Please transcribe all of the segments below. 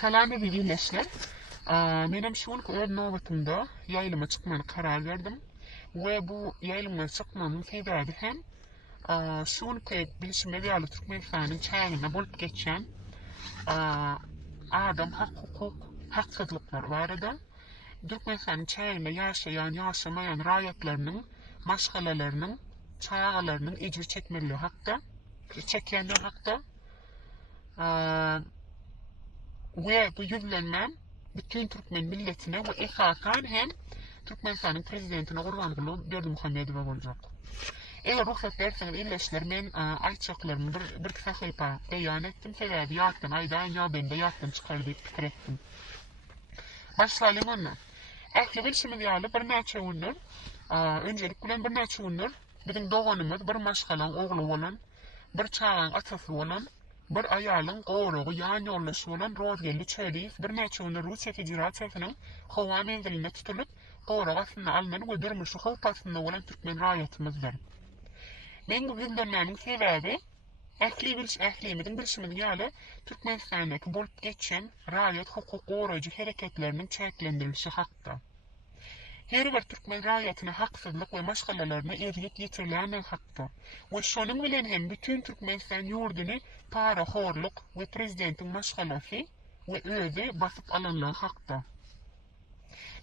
Selam birleşler. Benim şu anki öz nöbetimde yayılıma çıkmaya karar verdim. Ve bu yayılıma çıkmamın sebebi hem şu anki bilişime değerli Türkmenistan'ın çayına bulup geçen adam hak hukuk haksızlıklar var eda. Türkmenistan'ın çayında yaşamayan rayetlerinin, maşgalelerinin, çağalarının icri çekmeliği hakta, çekenliği hakta. Ve bu yüzlenmem bütün Türkmen milletine ve esasen hem Türkmenistan'ın prezidentine Gurbanguly Berdimuhamedova olacak. Eğer ruhsat verseniz illeşler men aytacaklarımı bir kısa sayfa beyan ettim. Sebebi yaktan aydan yağdayında yaktan çıkar deyip fikir ettim. Başlayalım onunla. Ehli bilişimiz yalı bir neçe unur. Öncelikle bir neçe unur. Bizim doğanımız bir maşgalan oğlu olan, bir çağın atası olan, bir ayalın qoğruğu yan yollaşı olan rozgelli çöliyiz. Bir neçe unur Rusya Federasyasının hava menziline tutulup qoğruğu aslında alınan ve durmuşu halkasında olan Türkmen rayatimizdir. Ben bu gündemlerin sebebi ehlimizin bilişimizin yalı Türkmenistan'daki bolup geçen rayet hukuk qoğrucu hareketlerinin çeklendirilişi hakta. Her bir Türkmen rayetine haksızlık ve maşgalelerine eziyet yetirilen hakta. Ve şonun bilen hem bütün Türkmenistan yurdunu para horluk ve prezidentin maşgalesi ve özü basıp alınlığı hakta.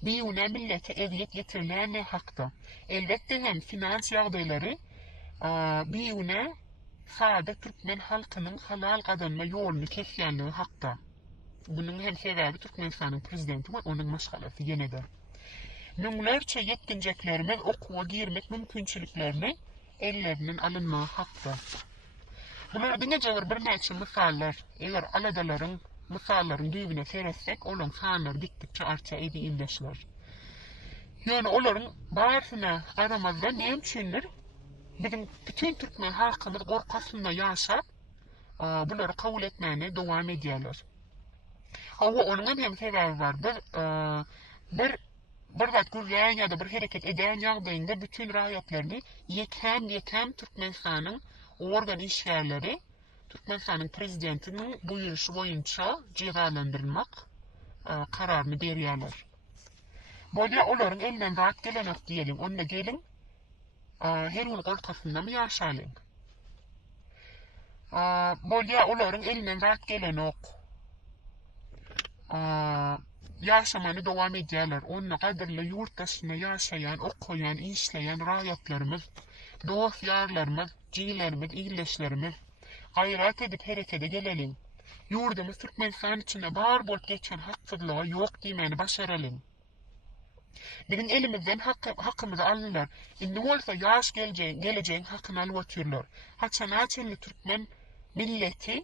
Biyuna millete eziyet yetirilen hakta. Elbette hem finans yağdayları biyuna sade Türkmen halkının halal kazanma yolunu kesyenliği hakta. Bunun hem sebebi Türkmenistan'ın prezidenti ve onun maşgalesi yine de. Mümlerce yetkinceklerimiz okuğa girmek mümkünçülüklerini ellerinin alınma hakta. Bunlardan gece bir neçe misaller, eğer aladaların, misalların düğüne seyretsek, olan sanlar gittikçe artsa edi illeşler. Yani onların bağırsına aramazda ne üçündür? Bizim bütün Türkmen halkımız korkasında yaşap, bunları kabul etmeyene devam ediyorlar. Ama onun hem sebebi var. Bir zat gürleyen ya da bir hareket eden yağdayında bütün rayetlerini yekem Türkmenistan'ın organ işyerleri Türkmenistan'ın prezidentinin buyuruşu boyunca cezalandırılmak kararını veriyorlar. Böyle onların elinden rahat gelen diyelim, onunla gelin her gün korkasında mı yaşayalım? Böyle onların elinden rahat gelen yaşamanı devam ediyorlar. Onunla kadarla yurt dışında yaşayan, okuyan, işleyen rayetlerimiz, dost yarlarımız, ciğerlerimiz, iyileşlerimiz gayret edip harekete gelelim. Yurdumuz Türkmenistan içinde bağır bol geçen haksızlığa yok demeni başaralım. Bizim elimizden hakkımızı alırlar. Ne olsa yaş geleceğin hakkını alıvatıyorlar. Hatta naçenli Türkmen milleti,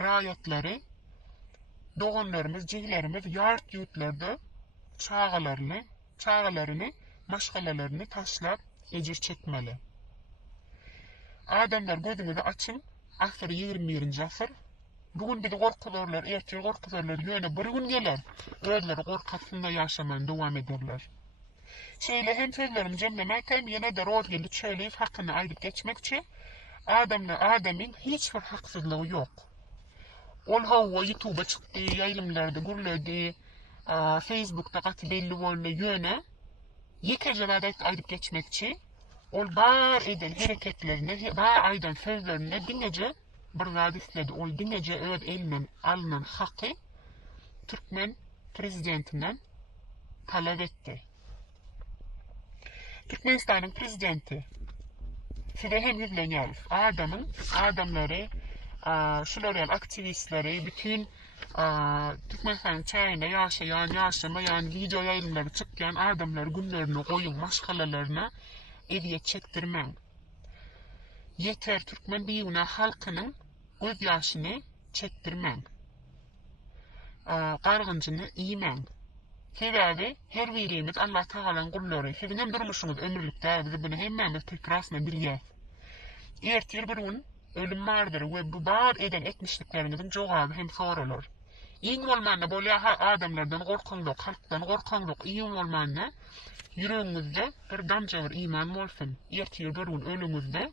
rayetleri, doğanlarımız, cihlerimiz yart yurtlarda çağalarını, maşgalelerini taşlap ecir çekmeli. Adamlar gözünüzü açın, asır 21. asır. Bugün bir de korkularlar, ertesi korkularlar yöne bir gün gelir. Özleri korkasında yaşaman devam ederler. Şöyle hem sözlerimi cemlemek hem yine de rozgeli söyleyip hakkını aydıp geçmekçi, adamın hiçbir haksızlığı yok. Ol hava YouTube'a çıktı, yayılımlarda gürledi, Facebook'ta katı belli oldu yöne, yekeceler aydıp geçmekçi, ol bağır eden hareketlerine, bağır eden sözlerine dinlece bir zat istedi. Ol dinlece öz elinden alınan hakkı Türkmen prezidentinden talep etti. Türkmenistan'ın prezidenti size hem yüzleniyoruz. Adamları, şuların aktivistleri, bütün Türkmenistan'ın çayında yaşamayan video yayınları çıkken adamları günlerini koyun maşgalelerine eziyet çektirmen. Yeter Türkmen biyuna halkının göz yaşını çektirmen. Qargıncını iyimen. Sebebi her birimiz Allah Teala'nın kulları. Sizin hem durmuşsunuz ömürlükte, bizi bunu hemmemiz tekrarına biliyez. Ertir bir gün ölüm vardır ve bu bağır eden etmişliklerinizin cevabı hem sorulur. İyi olmanla böyle adamlardan korkanlık, halktan korkanlık, iyi olmanla yüreğinizde bir damca var iman olsun. Ertir bir gün ölümüzde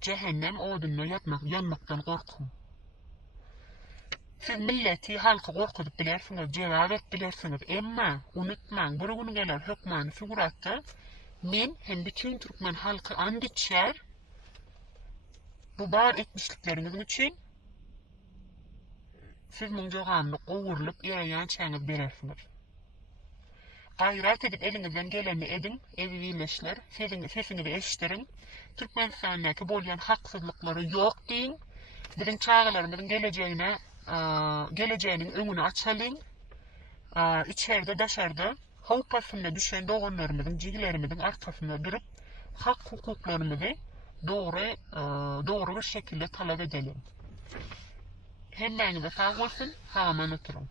cehennem odunla yanmaktan korkun. Siz milleti halka korkutup bilersiniz, cevap bilersiniz. Emma unutmaň, bir gün geler hökmany figuratda men hem bütün Türkmen halkı and içer. Bu bar etmişlikleriniz üçin siz muň jogamy gowurlyp ýaýan çäňiz berersiniz. Gayrat edip elinizden geleni edin, evileşler, sesinizi eşitirin. Türkmenistan'daki bolýan haksızlıkları yok deyin. Bizim çağlarımızın geleceğinin önünü açalım. İçeride, dışarıda, havpasında düşen doğanlarımızın, cigilerimizin arkasında durup hak hukuklarımızı doğru bir şekilde talep edelim. Hemmeňize sağ olsun, hamanan oturun.